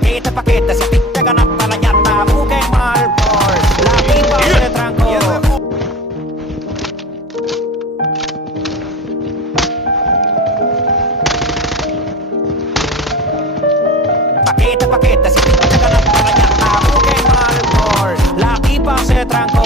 Paquete, si a ti te ganaste la llanta, busquen mal por la tipa se trancó. Paquete, si a ti te ganaste la llanta, busquen mal por la tipa se trancó.